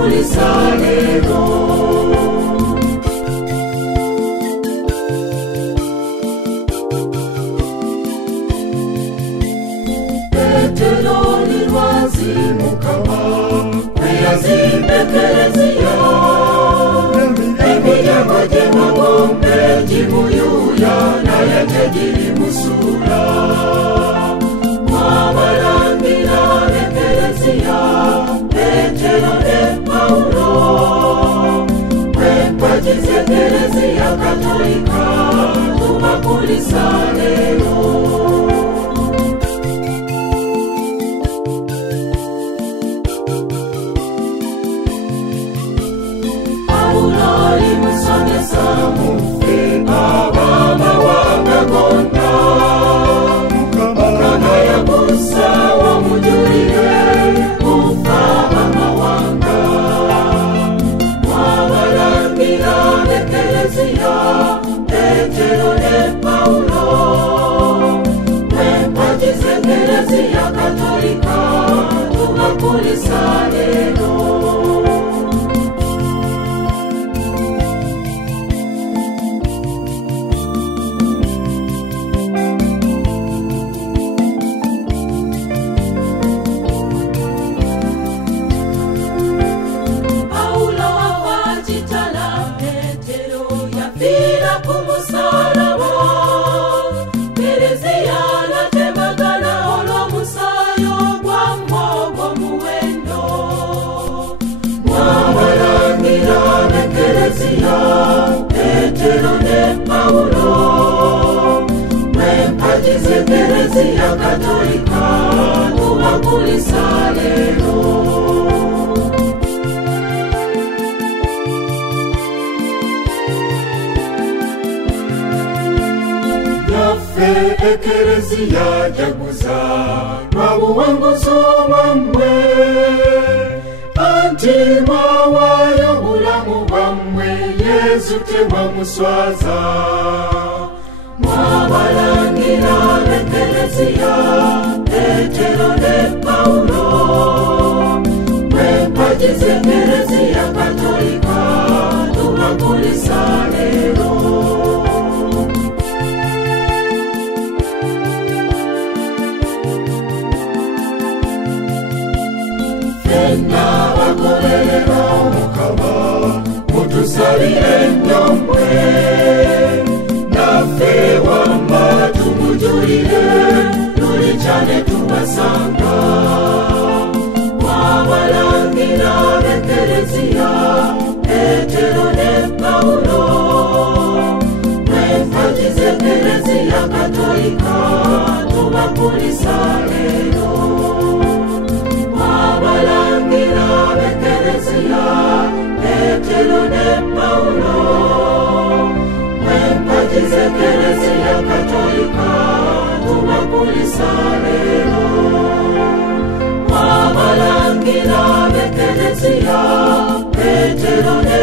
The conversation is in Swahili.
tubakulisa lero. Petero ni wazimu kama yazimbekelezia emijango jemagombe jimuyuya na yajegiri musura mwabarangira bekelezia Petero ne Paulo wempajizekelezia Katolika tubakulisa lero. Petero ne Paulo wempajizekelezia Katolika tubakulisa lero. Petero ne Paulo wempajizekelezia Katolika tubakulisa lero. Yafe ekelezia jaguza lwabuwanguzi bwammwe antima wayo bulamu bwammwe Yesu tewamuswaza mwabalangira bekelezia Petero ne Paulo wempajizekelezia Katolika tubakulisa lero. Fena bagoberera Mukama mutusalire nyombwe naffe wamba tumujulire luli cyane tubasanga mwabalangira bekelezia Petero ne Paulo wempajizekelezia Katolika tubakulisa lero. Mwabalangira bekelezia Petero ne Paulo wempajizekelezia Katolika tubakulisa lero. Mwabalangira bekelezia Petero ne